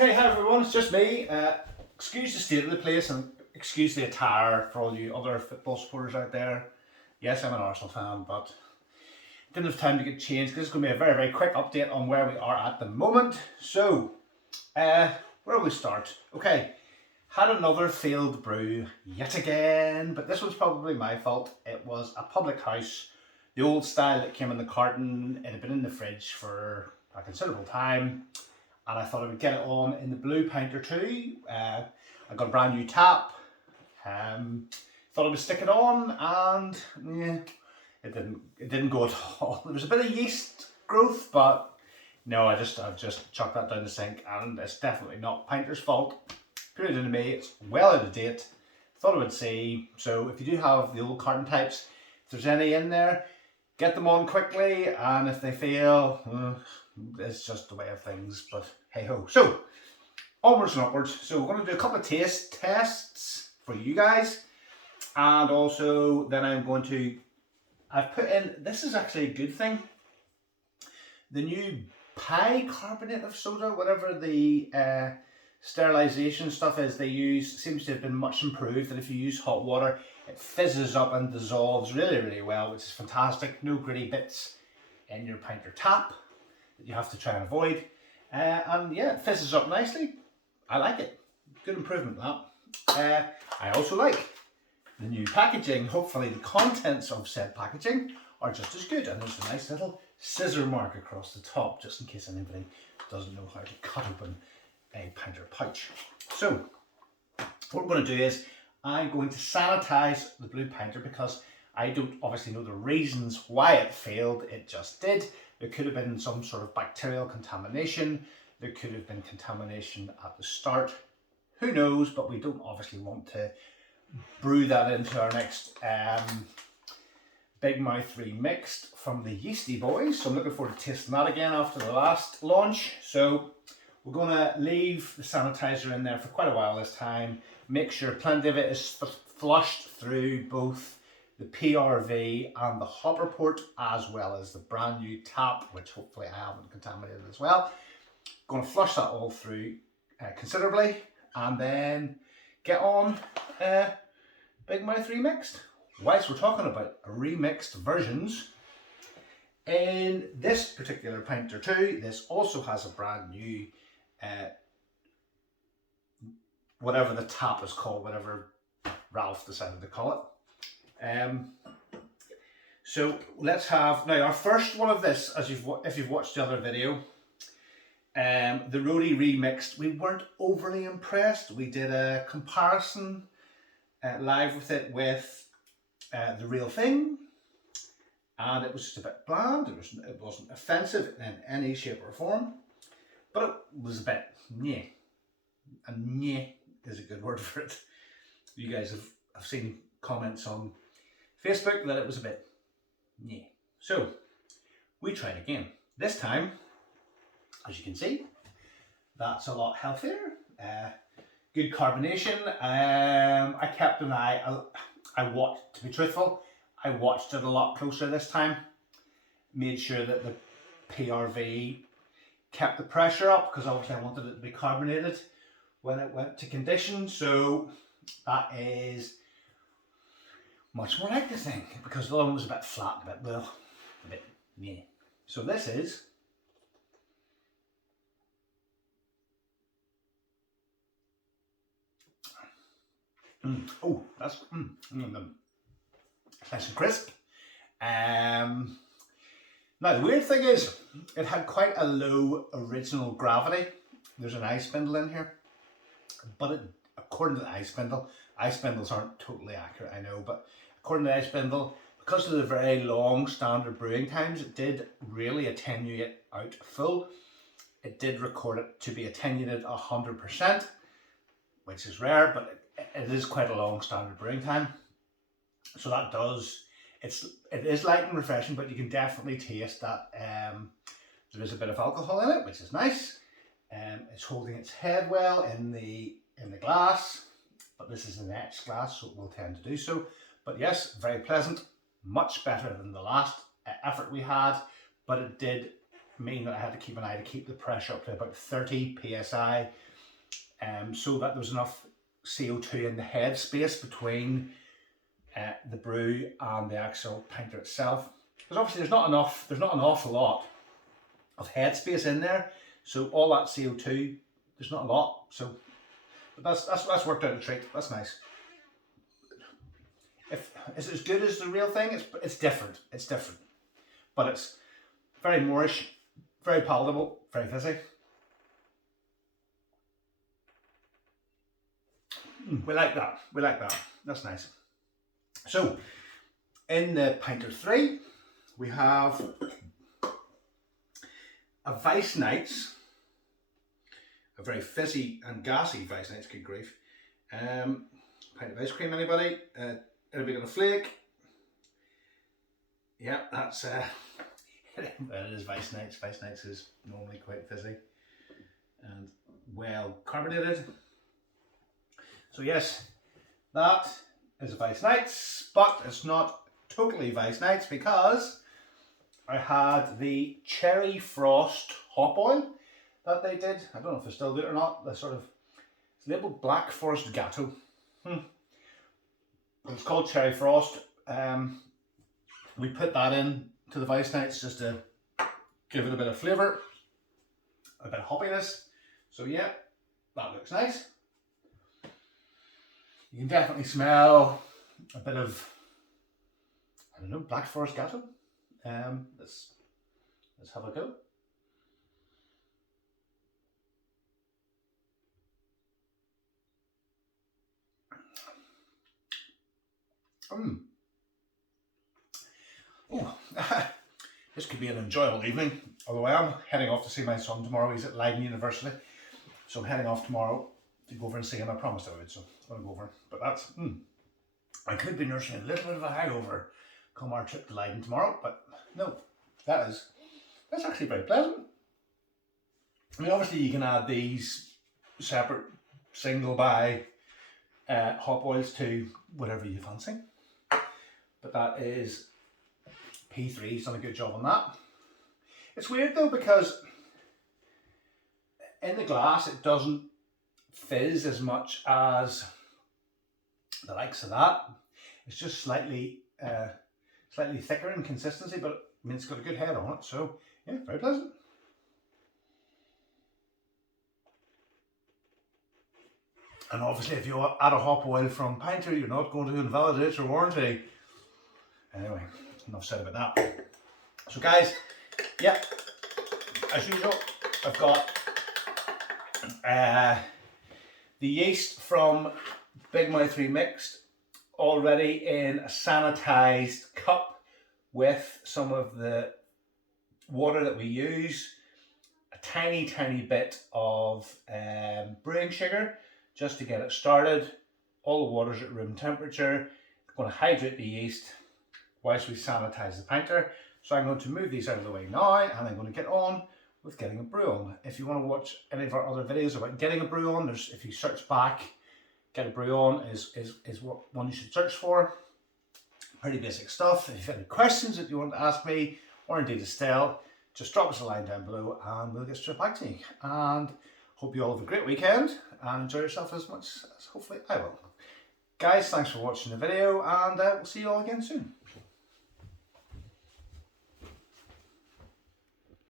Okay, hi everyone, it's just me. Excuse the state of the place and excuse the attire for all you other football supporters out there. Yes, I'm an Arsenal fan, but didn't have time to get changed because it's going to be a very, very quick update on where we are at the moment. So, where do we start? Okay, had another failed brew yet again, but this was probably my fault. It was a public house, the old style that came in the carton. It had been in the fridge for a considerable time. And I thought I would get it on in the blue pint or two. I got a brand new tap. Thought I would stick it on, and yeah, it didn't go at all. There was a bit of yeast growth, but no, I've just chucked that down the sink, and it's definitely not Pinter's fault. Put it into me. It's well out of date. Thought I would see. So if you do have the old carton types, if there's any in there, get them on quickly, and if they fail, it's just the way of things, but hey ho. So, onwards and upwards. So we're going to do a couple of taste tests for you guys, and also then I'm going to, I've put in, this is actually a good thing, the new bicarbonate of soda, whatever the sterilization stuff is they use, seems to have been much improved, that if you use hot water, it fizzes up and dissolves really, really well, which is fantastic. No gritty bits in your pint or tap that you have to try and avoid. And yeah, it fizzes up nicely. I like it. Good improvement, that. I also like the new packaging. Hopefully the contents of said packaging are just as good. And there's a nice little scissor mark across the top, just in case anybody doesn't know how to cut open a pint or pouch. So, what we're going to do is, I'm going to sanitize the blue pinter because I don't obviously know the reasons why it failed. It just did. There could have been some sort of bacterial contamination. There could have been contamination at the start. Who knows, but we don't obviously want to brew that into our next Big Mouth Remixed from the Yeasty Boys. So I'm looking forward to tasting that again after the last launch. So we're going to leave the sanitizer in there for quite a while this time. Make sure plenty of it is flushed through both the PRV and the hopper port, as well as the brand new tap, which hopefully I haven't contaminated as well. Going to flush that all through considerably, and then get on Big Mouth Remixed. Whilst we're talking about remixed versions, in this particular pint or two, this also has a brand new whatever the tap is called, whatever Ralph decided to call it. So let's have now our first one of this. As if you've watched the other video, the Roadie Remixed, we weren't overly impressed. We did a comparison live with it with the real thing, and it was just a bit bland. It wasn't offensive in any shape or form, but it was a bit nyeh, and nyeh is a good word for it. You guys have seen comments on Facebook that it was a bit yeah. So we tried again. This time, as you can see, that's a lot healthier. Good carbonation. I kept an eye. To be truthful, I watched it a lot closer this time. Made sure that the PRV kept the pressure up, because obviously I wanted it to be carbonated when it went to condition. So that is much more like the thing, because the other one was a bit flat, a bit yeah. So this is oh, that's nice and crisp. Now the weird thing is, it had quite a low original gravity. There's an eye spindle in here, but according to the eye spindles aren't totally accurate, I know, but according to the eye spindle, because of the very long standard brewing times, it did really attenuate out full. It did record it to be attenuated 100%, which is rare, but it is quite a long standard brewing time. So that does, it is light and refreshing, but you can definitely taste that there is a bit of alcohol in it, which is nice. It's holding its head well in the glass, but this is an etched glass, so it will tend to do so. But yes, very pleasant, much better than the last effort we had, but it did mean that I had to keep an eye to keep the pressure up to about 30 psi, so that there was enough CO2 in the head space between the brew and the actual pinter itself. Because obviously there's not an awful lot of head space in there, so all that CO2, there's not a lot. So, but that's worked out a treat. That's nice. Is it as good as the real thing? It's different. It's different, but it's very moreish, very palatable, very fizzy. We like that. We like that. That's nice. So, in the Pinter 3, we have a Vice Nights, a very fizzy and gassy Vice Nights, good grief. Pint of ice cream, anybody? A bit of a flake. Yeah, that's it is Vice Nights. Vice Nights is normally quite fizzy and well carbonated. So yes, that is a Vice Nights, but it's not totally Vice Nights because I had the Cherry Frost hop oil that they did. I don't know if they still do it or not. The sort of, it's labelled Black Forest Gateau. It's called Cherry Frost. We put that in to the Vice Nights just to give it a bit of flavour, a bit of hoppiness. So yeah, that looks nice. You can definitely smell a bit of, I don't know, Black Forest Gateau. Let's have a go. Oh, this could be an enjoyable evening. Although I am heading off to see my son tomorrow. He's at Leiden University, so I'm heading off tomorrow to go over and see him. I promised I would, so I'm going to go over. But that's, I could be nursing a little bit of a hangover come our trip to Leiden tomorrow, but no, that's actually very pleasant. I mean, obviously you can add these separate single buy hop oils to whatever you fancy, but that is P3's done a good job on that. It's weird though, because in the glass it doesn't fizz as much as the likes of that. It's just slightly thicker in consistency, but I mean, it's got a good head on it, so yeah, very pleasant. And obviously if you add a hop oil from Pinter, you're not going to invalidate your warranty. Anyway, enough said about that. So guys, yeah, as usual, I've got the yeast from Big Mouth Remixed already in a sanitized cup with some of the water that we use, a tiny bit of brewing sugar just to get it started. All the water's at room temperature. I'm going to hydrate the yeast whilst we sanitize the pinter. So I'm going to move these out of the way now, and I'm going to get on with getting a brew on. If you want to watch any of our other videos about getting a brew on, if you search back, get a brew on is what one you should search for. Pretty basic stuff. If you have any questions that you want to ask me, or indeed Estelle, just drop us a line down below and we'll get straight back to you. And hope you all have a great weekend and enjoy yourself as much as hopefully I will. Guys, thanks for watching the video, and we'll see you all again soon.